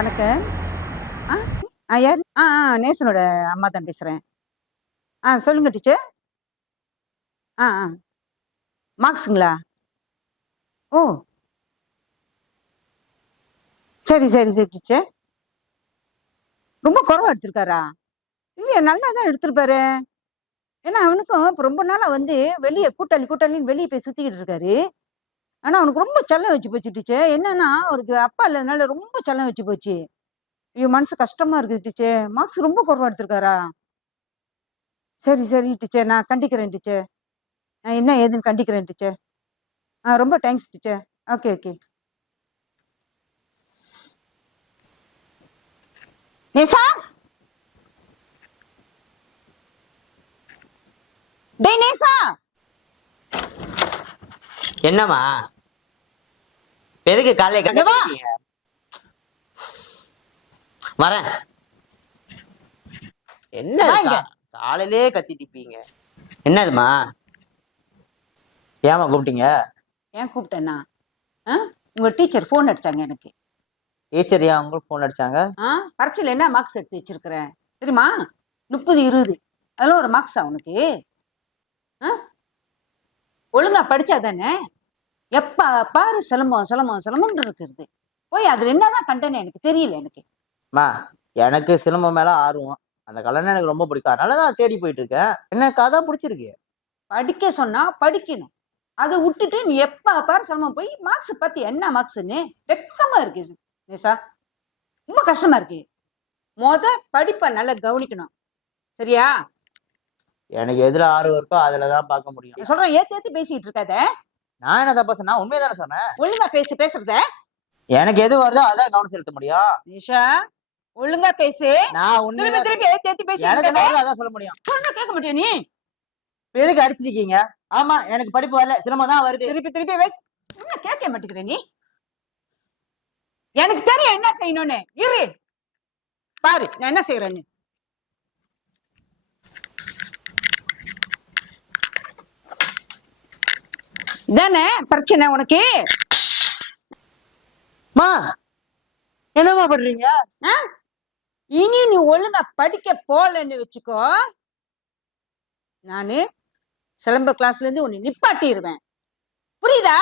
வணக்கம். ஆ ஆ யார்? ஆ ஆ நேசனோட அம்மா தான் பேசுகிறேன் ஆ சொல்லுங்க டீச்சர். ஆ ஆ. மார்க்ஸுங்களா? ஓ. சரி சரி சரி டீச்சர். ரொம்ப குறவாக எடுத்திருக்காரா? இல்லையா நல்லா தான் எடுத்திருப்பாரு. ஏன்னா அவனுக்கும் இப்போ ரொம்ப நாளாக வந்து வெளியே கூட்டாளி கூட்டாளின்னு வெளியே போய் சுற்றிக்கிட்டு இருக்காரு. ஆனால் அவனுக்கு ரொம்ப செல்லம் வச்சு போச்சு டீச்சர் என்னன்னா அவருக்கு அப்பா இல்லாதனால ரொம்ப செல்லம் வச்சு போச்சு. ஐயோ மனசு கஷ்டமா இருக்குது டீச்சர் மார்க்ஸ் ரொம்ப குறைவா எடுத்திருக்காரா? சரி சரி டீச்சர் நான் கண்டிக்கிறேன் டீச்சர் நான் என்ன ஏதுன்னு கண்டிக்கிறேன் டீச்சர் ஆ ரொம்ப தேங்க்ஸ் டீச்சர் ஓகே ஓகே நேசா? டேய் நேசா? என்னம்மா? எதுக்கு காலையில இங்க வா. கட்டிட்டீங்க வரேன். என்ன. காலையிலே கத்திட்டிப்பீங்க என்னதுமா ஏமா கூப்பிட்டீங்க? ஏன் கூப்பிட்டேன்னா? உங்க டீச்சர் ஃபோன் அடிச்சாங்க எனக்கு. டீச்சர் ஏன் உங்களுக்கு ஃபோன் அடிச்சாங்க? ஆ? பரீட்சையில் என்ன மார்க்ஸ் எடுத்து வச்சிருக்கிறேன் தெரியுமா? முப்பது இருபது. அதெல்லாம் ஒரு மார்க்ஸா உனக்கு? ஆ? ஒழுங்கா படிச்சா தானே எப்ப பாரு சிலம்பம் சிலம்பம் சிலம்பம்னு இருக்கிறது. போய் அதுல என்னதான் கண்டேன்னு எனக்கு தெரியல எனக்கு. மா எனக்கு சிலம்பம் மேல ஆர்வம். அந்த கலனை எனக்கு ரொம்ப பிடிக்கும். அதனால தான் தேடி போயிட்டு இருக்கேன். எனக்கு அதான் பிடிச்சிருக்கு? படிக்க சொன்னா படிக்கணும். அதை விட்டுட்டு நீ எப்ப பாரு சிலம்பம் போய் மார்க்ஸ் பத்தி என்ன மார்க்ஸ்ன்னு வெக்கமா இருக்கு. நேசா ரொம்ப கஷ்டமா இருக்கு. மொத படிப்பை நல்லா கவனிக்கணும். சரியா? எனக்கு எதுல ஆர்வம் இருக்கோ அதுல தான் பார்க்க முடியும். நான் சொல்றேன் ஏத்து ஏத்து பேசிட்டு இருக்காத. நான் என்ன தப்பா சொன்னா உண்மையை தானே சொன்னேன்? ஒழுங்கா பேசு பேசுறத. எனக்கு எது வருதோ அதான் கவனம் செலுத்த முடியும். நிஷா ஒழுங்கா பேசு. நான் உண்மையை திருப்பி ஏத்தி ஏத்தி பேசி எனக்கு என்ன வருதோ அதான் சொல்ல முடியும். சொன்னா கேட்க மாட்டியா நீ. எதுக்கு அடிச்சிருக்கீங்க? ஆமா எனக்கு படிப்பு வரல சிரமம் தான் வருது. திருப்பி திருப்பி பேசி. என்ன கேட்க மாட்டேங்கிற நீ? எனக்கு தெரியும் என்ன செய்யணும்னு. இரு. பாரு நான் என்ன செய்யறேன்னு இதானே பிரச்சனை உனக்கு? மா என்னம்மா பண்றீங்க? இனி நீ ஒழுங்கா படிக்க போலன்னு வச்சுக்கோ. நானு சிலம்ப கிளாஸ்ல இருந்து உன்னை நிப்பாட்டிடுவேன் புரியுதா?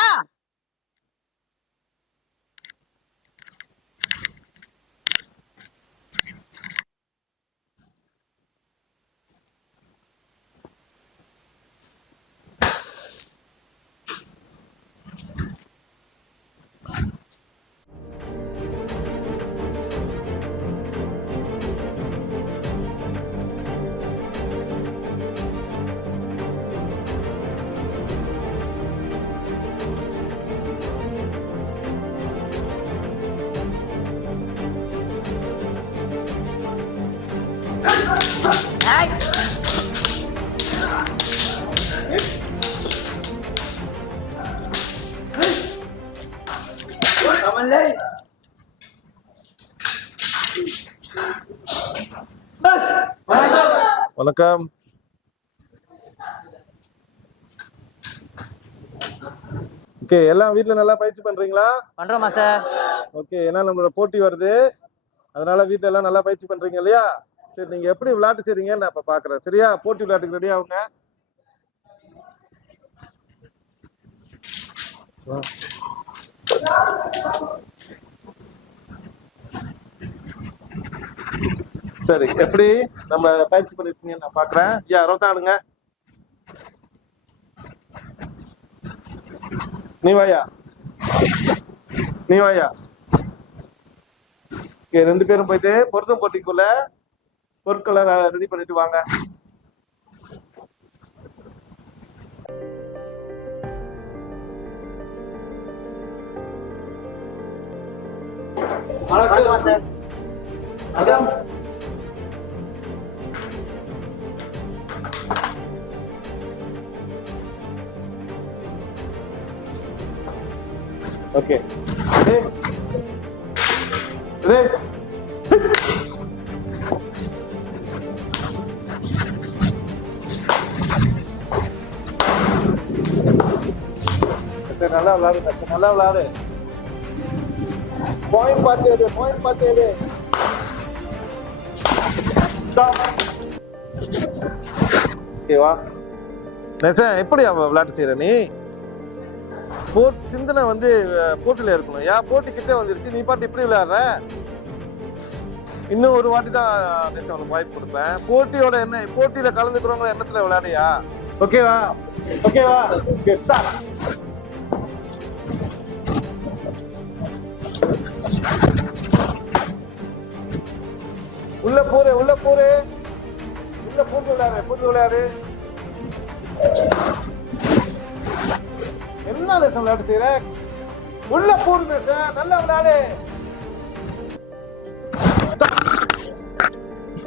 வணக்கம். ஓகே எல்லாம் வீட்ல நல்லா பயிற்சி பண்றீங்களா? பண்றோம் மாஸ்டர் ஓகே ஏன்னா நம்மளோட போட்டி வருது? அதனால வீட்ல எல்லாம் நல்லா பயிற்சி பண்றீங்க இல்லையா? சரி நீங்க எப்படி விளையாட்டு செய்றீங்கன்னு நான் இப்ப பாக்குறேன். சரியா? போட்டி விளையாட்டுக்கு ரெடி ஆகுங்க வா. சரி எப்படி நம்ம பயிற்சி பண்ணிருக்கீங்க? நான் பாக்குறேன். யா ரோத்தாடுங்க நீ வாயா நீ வாயா ரெண்டு பேரும் போயிட்டு பொருத்தம் போட்டிக்குள்ள பொருட்களை ரெடி பண்ணிட்டு வாங்க. ஓகே. நல்லா விளையாடு நல்லா விளாடு. பாயிண்ட் பார்த்து எடு பாயிண்ட் பார்த்து எடு. ஓகேவா நெசன் எப்படி அவ விளையாட்டு செய்யற நீ? போர்ட் சிந்தனை வந்து அஹ், இருக்கணும். ஏன்? போட்டி கிட்டே வந்துருச்சு. நீ பாட்டு இப்படி விளையாடுற? இன்னும் ஒரு வாட்டி தான் நெசன் வாய்ப்பு கொடுப்பேன். போட்டியோட என்ன போட்டியில கலந்துக்கிறவங்க எண்ணத்துல விளையாடியா ஓகேவா? ஓகேவா? ஓகே உள்ள போரு உள்ள போரு உள்ள போட்டு விளையாடு போட்டு விளையாடு. என்ன நேசம் விளையாட்டு செய்யற உள்ள போடு நேசம் நல்லா விளையாடு.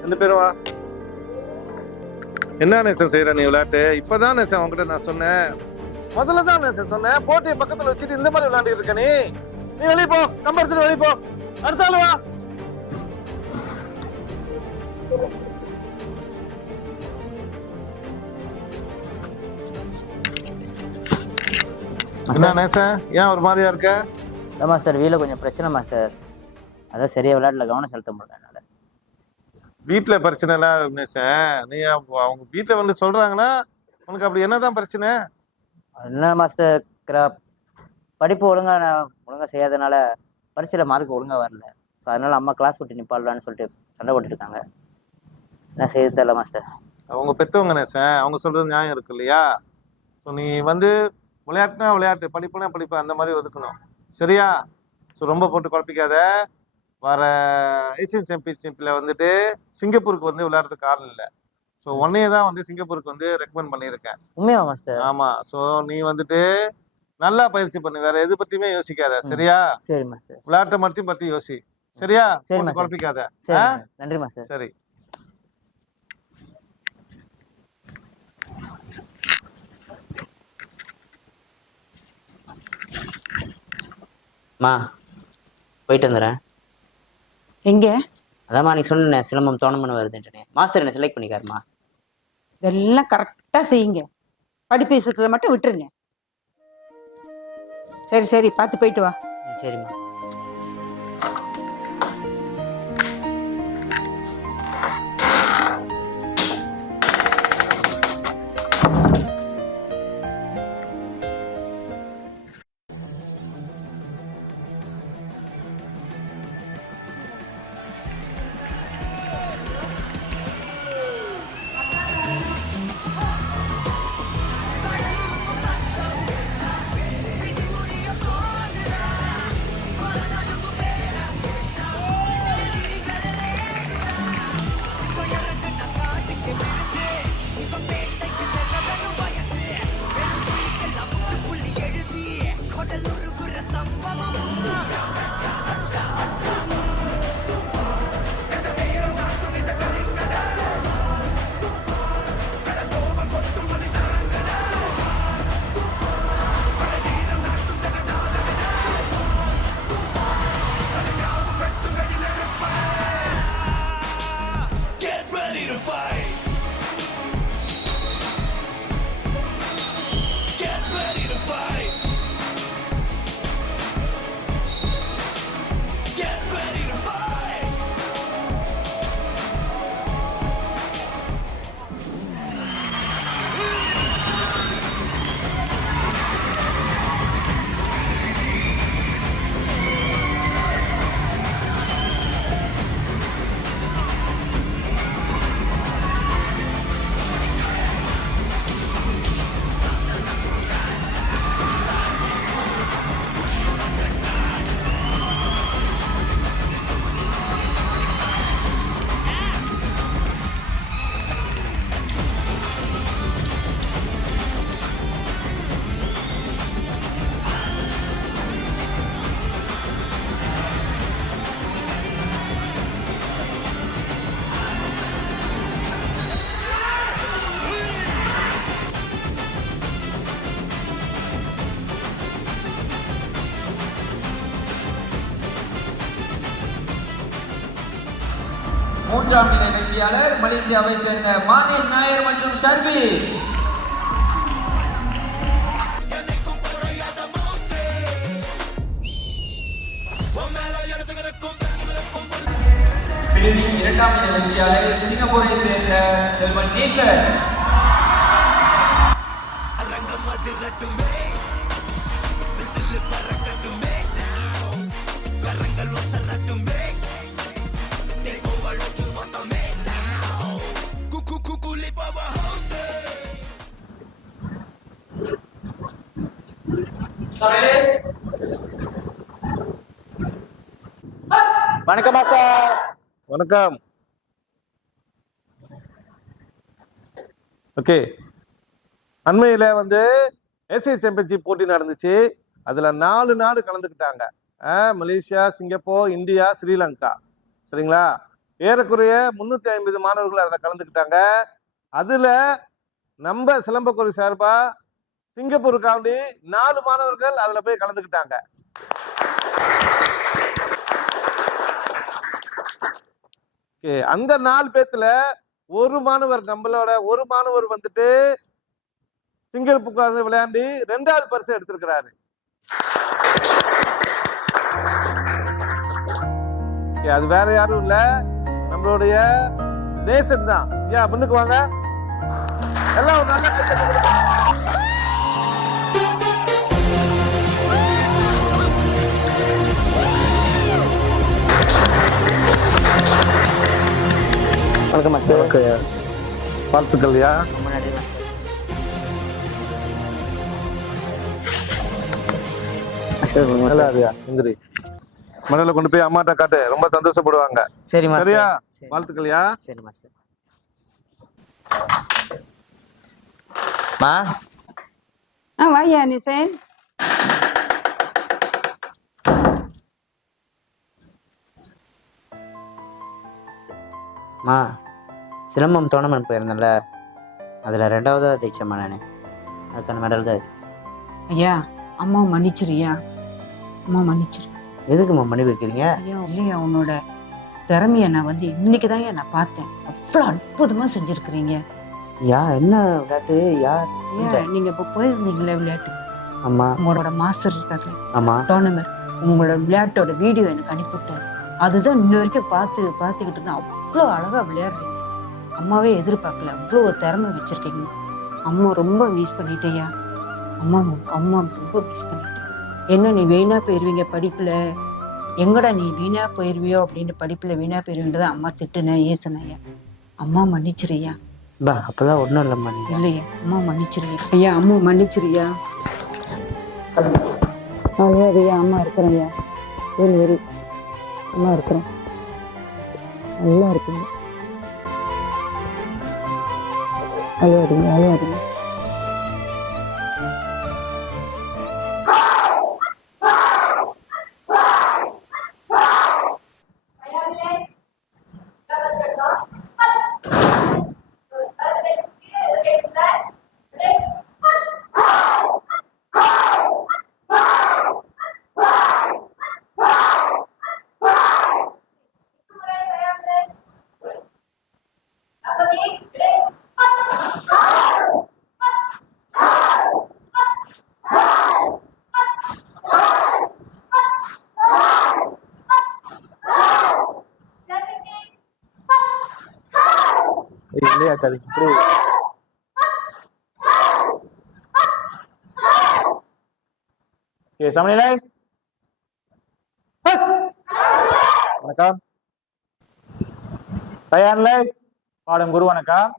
ரெண்டு பேரும் வா. என்ன நேசம் செய்யற நீ விளையாட்டு? இப்பதான் நேசம் உன்கிட்ட நான் சொன்னேன். முதல்ல தான் நேசம் சொன்னேன். போட்டியை பக்கத்துல வச்சுட்டு இந்த மாதிரி விளையாண்டு இருக்க நீ. நீ வெளிய போ. கம்ப எடுத்துட்டு வெளிய போ. அடுத்த ஆளு வா. என்ன நேசம் ஏன் ஒரு மாதிரியா இருக்க? இல்லை மாஸ்டர் வீட்டில் கொஞ்சம் பிரச்சனை மாஸ்டர் அதான் சரியா விளையாட்டுல கவனம் செலுத்த முடியல என்னால. வீட்டுல பிரச்சனை இல்ல நேசம் நீ அவங்க அவங்க வீட்டுல வந்து சொல்றாங்கன்னா உனக்கு அப்படி என்னதான் பிரச்சனை? என்ன மாஸ்டர் கிரா- படிப்பு ஒழுங்கா நான் ஒழுங்கா செய்யாதனால பரீட்சையில் மார்க் ஒழுங்கா வரல. ஸோ அதனால அம்மா கிளாஸ் விட்டு நிப்பாடலான்னு சொல்லிட்டு சண்டை போட்டுட்டு இருக்காங்க. என்ன செய்ய தெரியல மாஸ்டர் அவங்க பெத்தவங்க நேசம் அவங்க சொல்றது நியாயம் இருக்கு இல்லையா? ஸோ நீ வந்து விளையாட்டுனா விளையாட்டு படிப்புனா படிப்பு அந்த மாதிரி ஒதுக்கணும். சரியா? ஸோ ரொம்ப போட்டு குழப்பிக்காத. வர ஏசியன் சாம்பியன்ஷிப்பில் வந்துட்டு சிங்கப்பூருக்கு வந்து விளையாடுறதுக்கு ஆள் இல்லை. ஸோ உன்னையே தான் வந்து சிங்கப்பூருக்கு வந்து ரெக்கமெண்ட் பண்ணியிருக்கேன். உண்மையா மாஸ்டர் ஆமா. ஸோ நீ வந்துட்டு நல்லா பயிற்சி பண்ணு. வேற எது பத்தியுமே யோசிக்காத. சரியா? சரி மாஸ்டர் விளையாட்டை மட்டும் பத்தி யோசி. சரியா? சரி. குழப்பிக்காத. நன்றி மாஸ்டர் சரி. மா போயிட்டு வந்துடுறேன் எங்க? அதாம்மா நீ சொன்ன சிலம்பம் தோணமனு வருதுன்ட்டு மாஸ்டர் என்ன செலக்ட் பண்ணிக்காருமா? இதெல்லாம் கரெக்டா செய்யுங்க. படிப்பு விஷயத்துல மட்டும் விட்டுருங்க. சரி சரி பார்த்து போயிட்டு வா. சரிம்மா. மூன்றாம் நிலை வெற்றியாளர் மலேசியாவை சேர்ந்த மாதேஷ் நாயர் மற்றும் ஷர்மி இரண்டாம் நிலை வெற்றியாளர் சிங்கப்பூரை சேர்ந்த செல்வன் ரங்கம் அரங்கம் அதிரட்டுமே வணக்கம் அக்கா. வணக்கம். ஓகே. அண்மையில் வந்து ஏசிய சாம்பியன்ஷிப் போட்டி நடந்துச்சு. அதில் நாலு நாடு கலந்துக்கிட்டாங்க. Malaysia Singapore India Sri Lanka. சரிங்களா? ஏறக்குறைய முந்நூற்றி ஐம்பது மாணவர்கள் அதில் கலந்துக்கிட்டாங்க. அதில் நம்ம சிலம்பக்குறி சார்பாக சிங்கப்பூருக்காண்டி நாலு மாணவர்கள் அதில் போய் கலந்துக்கிட்டாங்க. அந்த நாலு பேத்துல ஒரு மாணவர் நம்மளோட ஒரு மாணவர் வந்துட்டு சிங்கிள் புக்கார் விளையாண்டி ரெண்டாவது பரிசு எடுத்திருக்கிறாரு. அது வேற யாரும் இல்ல. நம்மளுடைய நேசன் தான். ஏன் முன்னுக்கு வாங்க. எல்லாம் ஒரு நல்ல வணக்கம் மாஸ்டர் Okay. வாழ்த்துக்கள் ஐயா. ரொம்ப நன்றி மாஸ்டர் மணல கொண்டு போய் அம்மாட்ட காட்டு. ரொம்ப சந்தோஷப்படுவாங்க. சரி. சரியா? சரி. வாழ்த்துக்கள்யா சரி. மாஸ்டர் மா? ஆ வாயா நிசேன் மா? சிலம்பம் டோர்னமெண்ட் போயிருந்தேன்ல. அதில் ரெண்டாவதாக ஜெயிச்சேம்மா நான். அதுக்கான மெடல் தான் இது. ஐயா அம்மா மன்னிச்சிருயா அம்மா மன்னிச்சிரு. எதுக்கும்மா மணி வைக்கிறீங்க ஐயா இல்லையா உன்னோட திறமைய நான் வந்து இன்னைக்கு தான் நான் பார்த்தேன். அவ்வளோ அற்புதமா செஞ்சிருக்கிறீங்க. யா என்ன விளையாட்டு? யார் ஐயா நீங்க இப்போ போயிருந்தீங்களே விளையாட்டு? ஆமா. உங்களோட மாஸ்டர் இருக்காரு ஆமா. டோர்னமெண்ட் உங்களோட விளையாட்டோட வீடியோ எனக்கு அனுப்பிவிட்டாரு. அதுதான் இன்ன வரைக்கும் பார்த்து பார்த்துக்கிட்டு இருந்தேன். அவ்வளோ அழகா விளையாடுறீங்க. அம்மாவே எதிர்பார்க்கல. அவ்வளோ ஒரு திறமை வச்சிருக்கீங்க. அம்மா ரொம்ப மிஸ் பண்ணிட்டேயா அம்மா அம்மா ரொம்ப மிஸ் பண்ணிட்டேன். என்ன நீ வீணா போயிருவீங்க படிப்புல? எங்கடா நீ வீணா போயிருவியோ அப்படின்னு படிப்புல வீணா போயிருவீன்றத அம்மா திட்டுனேன் ஏசுனையா அம்மா மன்னிச்சிருயா பா அப்பெல்லாம் ஒன்றும் இல்லைம்மா இல்லையா அம்மா மன்னிச்சிருயா ஐயா அம்மா மன்னிச்சிருயா அழுவாதையா அம்மா இருக்கிறேன்யா வெரி வெரி அம்மா இருக்கிறேன். நல்லா இருக்குங்க. 二六零幺六零 அழுவாதீங்க விளையாட்டு இப்படி? ஓகே சமநிலை வணக்கம். தயார்லை பாடும் குரு வணக்கம்.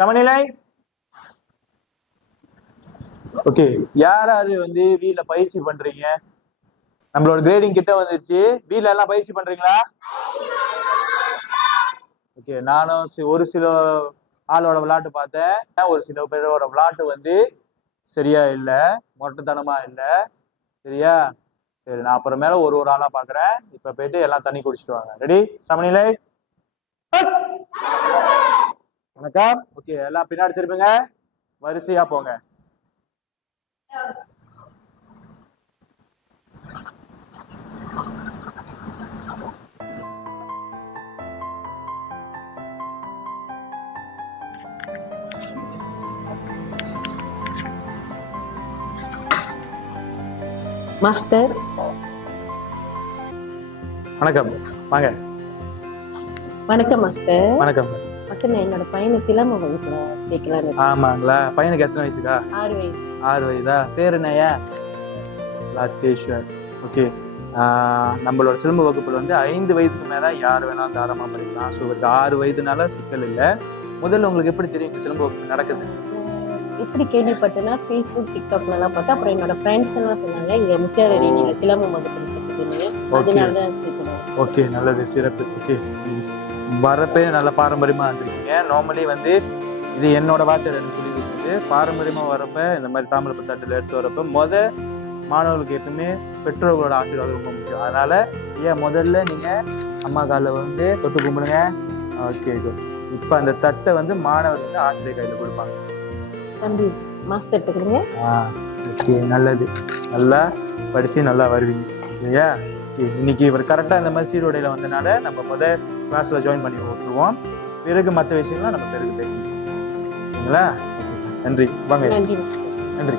சமநிலை ஓகே யாராவது வந்து வீட்ல பயிற்சி பண்றீங்க? நம்மளோட கிரேடிங் கிட்ட வந்துருச்சு. வீட்ல எல்லாம் பயிற்சி பண்றீங்களா? ஓகே நானும் ஒரு சில ஆளோட விளாட்டு பார்த்தேன். ஒரு சில பேரோட விளாட்டு வந்து சரியா இல்ல மொட்டைத்தனமா இல்ல. சரியா? சரி நான் அப்புறமேல ஒரு ஒரு ஆளா பாக்குறேன். இப்ப போயிட்டு எல்லாம் தண்ணி குடிச்சிட்டு வாங்க. ரெடி சமநிலை வணக்கம். ஓகே எல்லாம் பின்னாடி திரும்புங்க வரிசையா போங்க. மாஸ்டர். வணக்கம். வாங்க. வணக்கம் மாஸ்டர். வணக்கம். நான் என்னோட பையனை சிலம்ப வகுப்புல சேர்க்கலான்னு. ஆமாங்களா? பையனுக்கு எத்தனை வயசுக்கா? ஆறு வயசு. ஆறு வயதா? பேர் என்னய்யா லாத்தேஸ்வர் ஓகே. நம்மளோட சிலம்பு வகுப்பில் வந்து ஐந்து வயதுக்கு மேலே யார் வேணாலும் தாராளமாக படிக்கலாம். ஸோ இவருக்கு ஆறு வயதுனால சிக்கல் இல்லை. முதல்ல உங்களுக்கு எப்படி தெரியும் சிலம்பு வகுப்பு நடக்குது? எப்படி கேள்விப்பட்டேன்னா ஃபேஸ்புக் டிக்டாக்ல எல்லாம் பார்த்தா அப்புறம் என்னோட ஃப்ரெண்ட்ஸ் எல்லாம் சொன்னாங்க இங்க முக்கியாரி நீங்க சிலம்பம் வகுப்பு அதனால தான் ஓகே. நல்லது. சிறப்பு. ஓகே. வரப்பே நல்ல பாரம்பரியமாக வந்திருக்கீங்க நார்மலி வந்து இது என்னோட வார்த்தை எனக்கு சொல்லி கொடுத்தது பாரம்பரியமாக வரப்ப இந்த மாதிரி தாமிரப்பு தட்டில் எடுத்து வரப்ப முத மாணவர்களுக்கு எப்பவுமே பெற்றோர்களோட ஆசீர்வாதம் ரொம்ப முக்கியம். அதனால ஏன் முதல்ல நீங்கள் அம்மா காலில் வந்து தொட்டு கும்பிடுங்க. ஓகே இப்போ அந்த தட்டை வந்து மாணவர் வந்து ஆசிரியர் கையில் கொடுப்பாங்க. தம்பி மாஸ்டர் கொடுங்க. ஓகே நல்லது. நல்லா படித்து நல்லா வருவீங்க. இல்லையா? இன்னைக்கு இவர் கரெக்டாக இந்த மாதிரி சீருடையில் வந்தனால நம்ம முதல் கிளாஸில் ஜாயின் பண்ணி விட்டுருவோம். பிறகு மற்ற விஷயங்கள்லாம் நம்ம பிறகு பேசணும் சரிங்களா? நன்றி. வாங்க. நன்றி.